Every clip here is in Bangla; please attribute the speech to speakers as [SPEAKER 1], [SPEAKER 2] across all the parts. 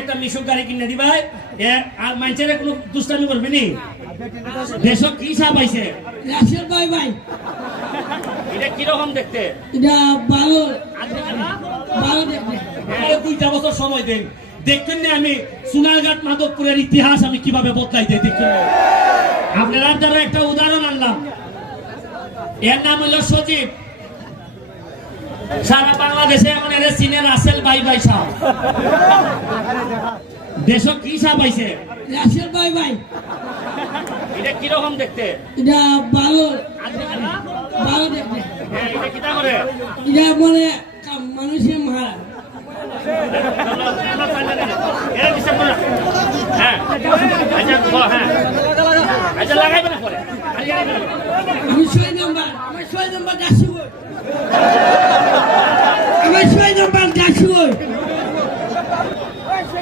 [SPEAKER 1] একটা মিশুক গাড়ি কিনে দিবাই আর মানুষের কোনো দুষ্টামি করবে নি? দেশ কি সাপ আইছে?
[SPEAKER 2] রাশেদ ভাই ভাই?
[SPEAKER 1] এটা কীরকম দেখতে?
[SPEAKER 2] এটা ভালো। ভালো দেখবে
[SPEAKER 1] দুইটা বছর সময় দেন। দেখবেন না আমি সোনারঘাট মাধবপুরের ইতিহাস আমি কীভাবে বদলাই দিই দেখবেন না। আপনারা দ্বারা একটা উদাহরণ আনলাম। এর নাম হলো সজীব। সারা বাংলাদেশে এখন এর চীনে রাসেল বাই বাই সাহ দেশ কি সাপ আইছে
[SPEAKER 2] রাশেদ ভাই ভাই
[SPEAKER 1] এটা কীরকম দেখতে?
[SPEAKER 2] এটা ভালো। ভালো দেখবে
[SPEAKER 1] হ্যাঁ, এটা কিটা করে
[SPEAKER 2] এটা মানে কা- মানুষের মারা।
[SPEAKER 1] হ্যাঁ আচ্ছা হ্যাঁ। আচ্ছা।
[SPEAKER 2] আমি ছয় নম্বর আমার ছয় নম্বর যাচ্ছি বই আমার ছয় নম্বর যাচ্ছি বই ছয় গো ছয় আমার গো ছয় নম্বর
[SPEAKER 1] এই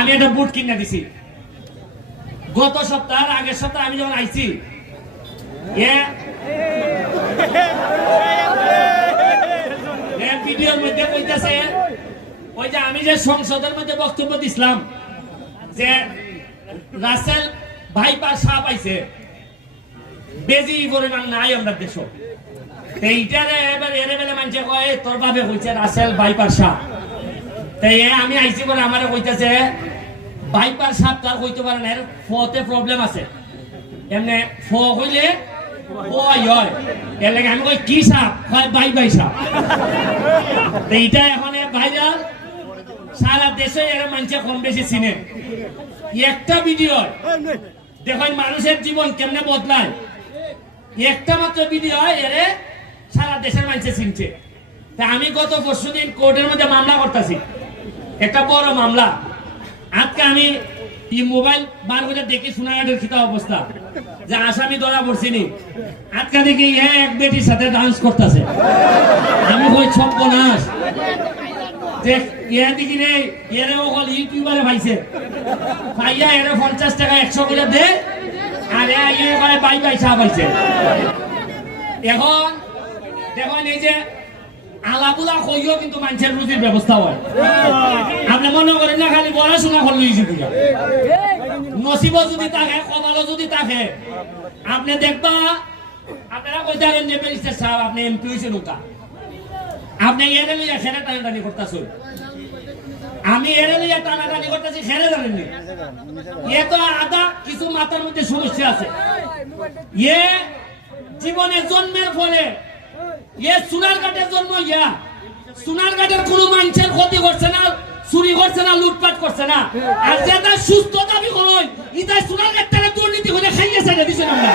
[SPEAKER 1] আমি একটা বুট কিনে দিছি। গত সপ্তাহ আগের সপ্তাহ আমি যখন আইছি আমি যে সংসদের মধ্যে বক্তব্য দিছিলাম, যে রাসেল ভাইপার সাপ আইছে, বেজি পরিমাণ নাই আমরা দেশ। এইটারে এবার এরে বেলে মানছে কয় তোর বাবে কইছে রাসেল ভাইপার সাপ। আমি আইছি বলে আমারে কইতাছে ভাইপার সাপ তার কইতে পারে না ফতে প্রবলেম আছে। এমনি ফ লাগে আমি কই, কি সাপ? হয় বাই বাই সাপ। এখন ভাইরাল সারা দেশে এরা মানুষে কম বেশি চিনে। একটা ভিডিও দেখুন, মানুষের জীবন কেমনে বদলায়। একটা মাত্র ভিডিও এরে সারা দেশের মানুষে চিনছে। তা, আমি গত পরশু দিন কোর্টের মধ্যে মামলা করতেছি। একটা বড় মামলা। আজকে আমি এই মোবাইল বার করে দেখি সোনাঘাটের খিতা অবস্থা। যে আসামি ধরা পড়ছি নি আজকে দেখি এ এক বেটির সাথে ডান্স করতেছে। আমি কই ছপ্প দেখ ইয়া দেখি রে, এরে ওগল ইউটিউবারে পাইছে। পাইয়া এরে পঞ্চাশ টাকা একশো করে দে, আর ইয়ে করে বাই বাই চা পাইছে। এখন দেখুন এই যে আলাপুলা কইও কিন্তু মানুষের রুজির ব্যবস্থা হয়। আপনি মনে করেন না, খালি পড়াশোনা করলে ইজি বুঝা। নসিব যদি থাকে, কপালও যদি থাকে, আপনি দেখবা, আপনারা কইতে পারেন যে ব্যারিস্টার সাহেব, আপনি এমপি হয়েছেন ওটা। আপনি এর লিয়া খেলে টানাটানি করতেছেন। আমি এর লিয়া টানাটানি করতেছি খেলে জানেননি। এ তো আদা, কিছু মাথার মধ্যে সমস্যা আছে। এ জীবনে জন্মের ফলে এ সোনার কাঠের জন্ম ইয়া। সোনার কাঠের কোনো মানুষের ক্ষতি করছে না, চুরি করছে না, লুটপাট করছে না। আর যেটা সুস্থ দাবি করুন ইটা সোনার কাঠ দুর্নীতি করে দিছে আমরা।